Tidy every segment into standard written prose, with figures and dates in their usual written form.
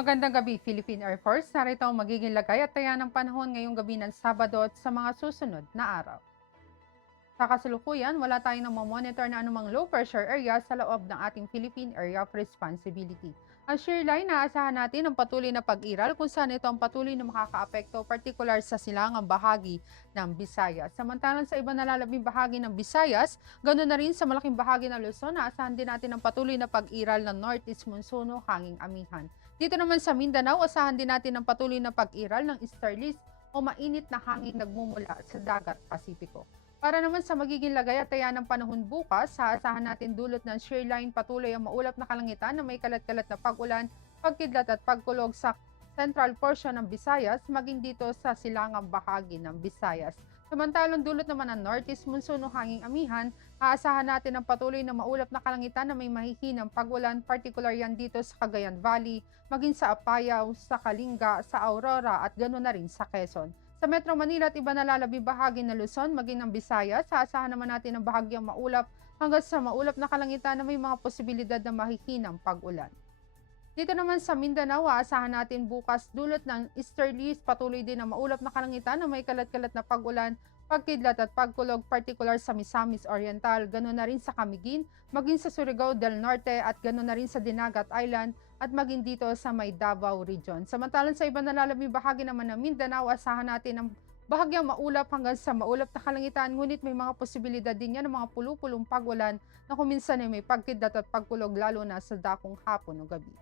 Magandang gabi, Philippine Air Force. Narito ang magiging lagay at taya ng panahon ngayong gabi ng Sabado at sa mga susunod na araw. Sa kasalukuyan, wala tayong namomonitor na anumang low pressure area sa loob ng ating Philippine Area of Responsibility. Ang shear line, naasahan natin ang patuloy na pag-iral kung saan ito ang patuloy na makakaapekto, particular sa silangang bahagi ng Visayas. Samantalang sa iba nalalabing bahagi ng Visayas, ganoon na rin sa malaking bahagi ng Luzon, naasahan din natin ang patuloy na pag-iral ng northeast monsono hanging amihan. Dito naman sa Mindanao, asahan din natin ang patuloy na pag-iral ng easterlies o mainit na hangin nagmumula sa dagat Pasipiko. Para naman sa magiging lagay at taya ng panahon bukas, aasahan natin dulot ng shear line patuloy ang maulap na kalangitan na may kalat-kalat na pag-ulan, pagkidlat at pagkulog sa central portion ng Visayas, maging dito sa silangang bahagi ng Visayas. Samantalang dulot naman ng northeast monsoon o hanging amihan, aasahan natin ang patuloy na maulap na kalangitan na may mahihinang pag-ulan, particular yan dito sa Cagayan Valley, maging sa Apayao, sa Kalinga, sa Aurora at ganoon na rin sa Quezon. Sa Metro Manila at iba nalalabing bahagi ng Luzon, maging ng Visayas, aasahan naman natin ang bahagyang maulap hanggang sa maulap na kalangitan na may mga posibilidad na mahihinang pag-ulan. Dito naman sa Mindanao, aasahan natin bukas dulot ng easterlies, patuloy din ang maulap na kalangitan na may kalat-kalat na pag-ulan, pagkidlat at pagkulog, particular sa Misamis Oriental, ganoon na rin sa Camiguin, maging sa Surigao del Norte at ganoon na rin sa Dinagat Island at maging dito sa may Davao Region. Samantalang sa iba nalalabing bahagi naman ng Mindanao, asahan natin ang bahagyang maulap hanggang sa maulap na kalangitan, ngunit may mga posibilidad din yan ng mga pulu-pulong pag-ulan na kuminsan ay may pagkidlat at pagkulog lalo na sa dakong hapon o gabi.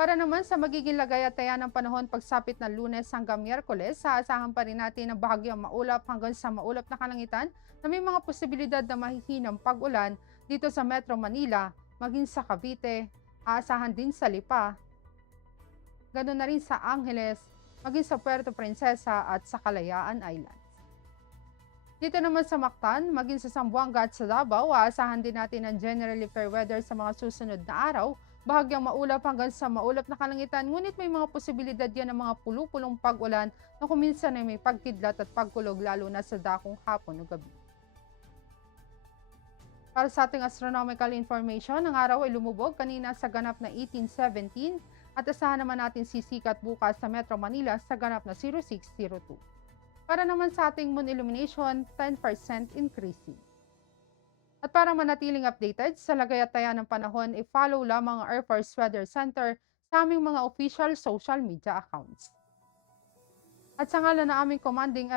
Para naman sa magiging lagay at taya ng panahon pagsapit ng Lunes hanggang Miyerkules, aasahan pa rin natin ang bahagyang maulap hanggang sa maulap na kalangitan na may mga posibilidad na mahihinang pag-ulan dito sa Metro Manila, maging sa Cavite, aasahan din sa Lipa, ganoon na rin sa Angeles, maging sa Puerto Princesa at sa Kalayaan Islands. Dito naman sa Mactan, maging sa Zamboanga at sa Davao, aasahan din natin ang generally fair weather sa mga susunod na araw, bahagyang maulap hanggang sa maulap na kalangitan, ngunit may mga posibilidad yan ng mga pulu-pulong pag-ulan na kuminsan ay may pagkidlat at pagkulog lalo na sa dakong hapon o gabi. Para sa ating astronomical information, ang araw ay lumubog kanina sa ganap na 1817 at asahan naman natin sisikat bukas sa Metro Manila sa ganap na 0602. Para naman sa ating moon illumination, 10% increasing. At para manatiling updated sa lagay at taya ng panahon, i-follow lamang ang Air Force Weather Center sa aming mga official social media accounts. At sa ngalan ng aming commanding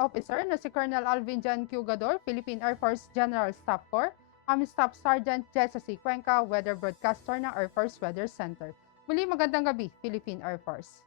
officer na si Colonel Alvin Jan Cugador, Philippine Air Force General Staff Corps, aming Staff Sergeant Jessa C. Cuenca, Weather Broadcaster ng Air Force Weather Center. Muli magandang gabi, Philippine Air Force.